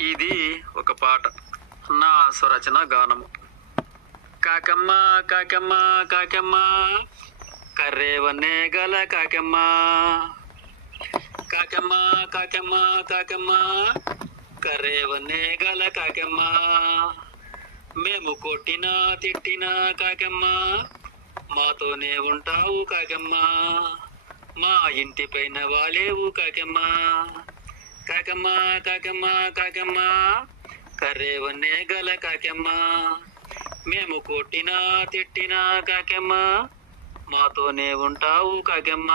ఇది ఒక పాట, నా స్వరచన గానము. కాకమ్మ కాకమ్మ కాకమ్మ కర్రేవన్నే గల కాకమ్మ, కాకమ్మ కాకమ్మ కాకమ్మ కర్రేవన్నే గల కాకమ్మ. మేము కొట్టినా తిట్టినా కాకమ్మ మాతోనే ఉంటావు కాకమ్మ, మా ఇంటి పైన వాలేవు కాకమ్మ. కాకమ్మ కాకమ్మ కాకమ్మ కర్రేవన్నే గల కాకమ్మ. మేము కొట్టినా తిట్టినా కాకమ్మ మాతోనే ఉంటావు కాకమ్మ,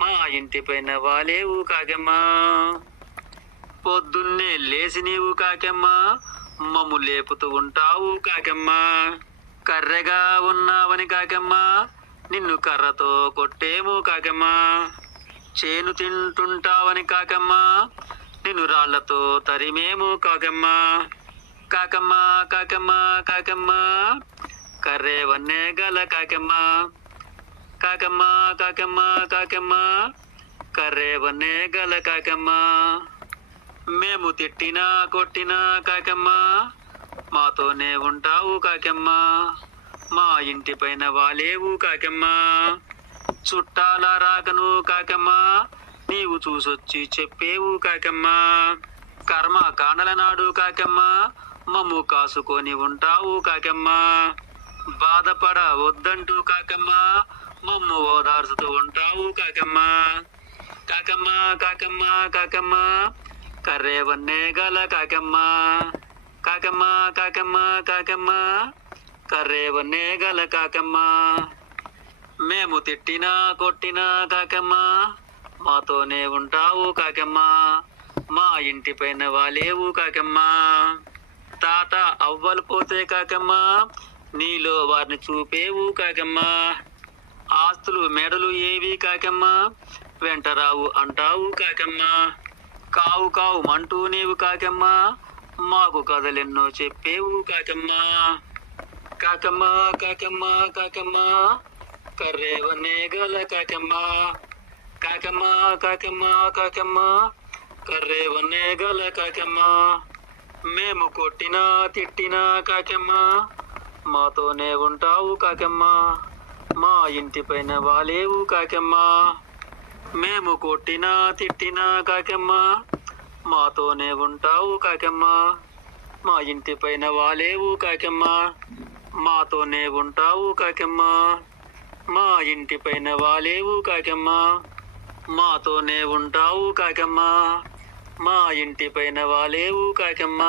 మా ఇంటి పైన వాలేవు కాకమ్మ. పొద్దున్నే లేచి నీవు కాకమ్మ మమ్ము లేపుతూ ఉంటావు కాకమ్మ. కర్రెగా ఉన్నావని కాకమ్మ నిన్ను కర్రతో కొట్టేము కాకమ్మ. చేను తింటుంటావని కాకమ్మ నిన్ను రాళ్లతో తరిమేము కాకమ్మ. కాకమ్మ కాకమ్మ కాకమ్మ కర్రేవన్నే గల కాకమ్మ. కాకమ్మ కాకమ్మ కాకమ్మ కర్రేవన్నే గల కాకమ్మ. మేము తిట్టినా కొట్టినా కాకమ్మ మాతోనే ఉంటావు కాకమ్మ, మా ఇంటి పైన వాలేవు కాకమ్మ. చుట్టాల రాకను కాకమ్మ నీవు చూసొచ్చి చెప్పేవు కాకమ్మ. కర్మ కాండల నాడు కాకమ్మ మమ్ము కాసుకొని ఉంటావు కాకమ్మ. బాధపడ వద్దంటూ కాకమ్మ మమ్ము ఓదార్చుతూ ఉంటావు కాకమ్మ. కాకమ్మ కాకమ్మ కాకమ్మ కర్రేవన్నే గల కాకమ్మ. కాకమ్మ కాకమ్మ కాకమ్మ కర్రేవన్నే గల కాకమ్మ. మేము తిట్టినా కొట్టినా కాకమ్మ మాతోనే ఉంటావు కాకమ్మ, మా ఇంటి పైన వాలేవు కాకమ్మ. తాత అవ్వలు పోతే కాకమ్మ నీలో వారిని చూపేవు కాకమ్మ. ఆస్తులు మెడలు ఏవి కాకమ్మ వెంటరావు అంటావు కాకమ్మ. కావు కావు మంటూ నీవు కాకమ్మ మాకు కథలెన్నో చెప్పేవు కాకమ్మ. కాకమ్మ కాకమ్మ కాకమ్మ కర్రేవన్నే గల కాకమ్మ. కాకమ్మ కాకమ్మ కాకమ్మ కర్రేవన్నే గల కాకమ్మ. మేము కొట్టినా తిట్టినా కాకమ్మ మాతోనే ఉంటావు కాకమ్మ, మా ఇంటి పైన వాలేవు కాకమ్మ. మేము కొట్టినా తిట్టినా కాకమ్మ మాతోనే ఉంటావు కాకమ్మ, మా ఇంటి పైన వాలేవు కాకమ్మ. మాతోనే ఉంటావు కాకమ్మ, మా ఇంటి పైన వాలేవు కాకమ్మ. మాతోనే ఉంటావు కాకమ్మ, మా ఇంటి పైన వాలేవు కాకమ్మ.